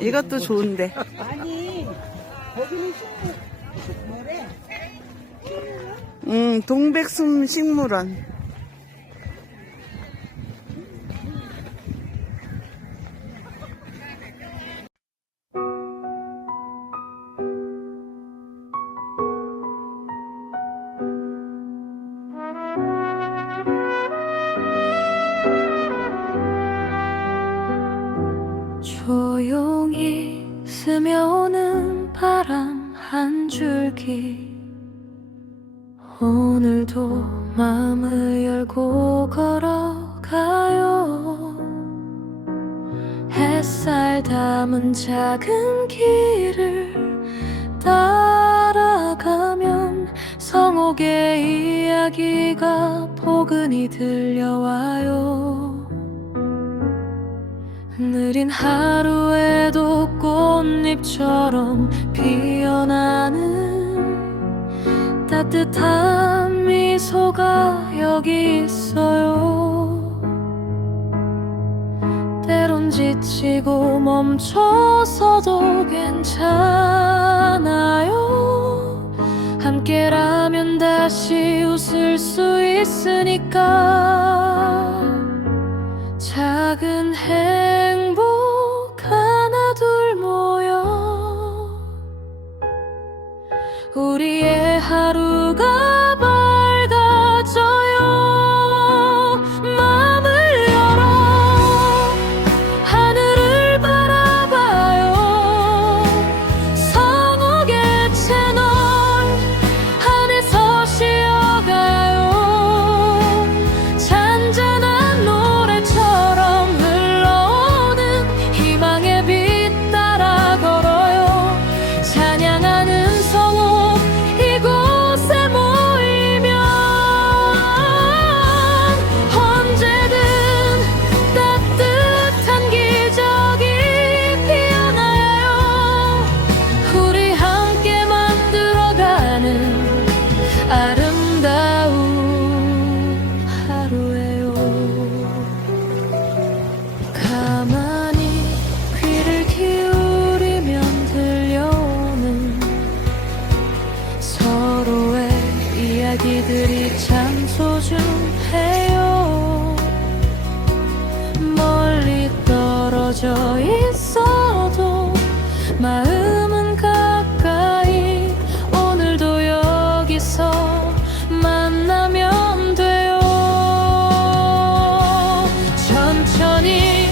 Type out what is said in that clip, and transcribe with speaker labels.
Speaker 1: 이것도 좋은데.
Speaker 2: 아니 거기는 식물 뭐래?
Speaker 1: 음, 동백숲 식물원.
Speaker 3: 줄기 오늘도 마음을 열고 걸어가요. 햇살 담은 작은 길을 따라가면 성옥의 이야기가 포근히 들려와요. 느린 하루에도 꽃잎처럼 피어나는 따뜻한 미소가 여기 있어요. 때론 지치고 멈춰서도 괜찮아요. 함께라면 다시 웃을 수 있으니까. 이야기들이 참 소중해요. 멀리 떨어져 있어도 마음은 가까이. 오늘도 여기서 만나면 돼요. 천천히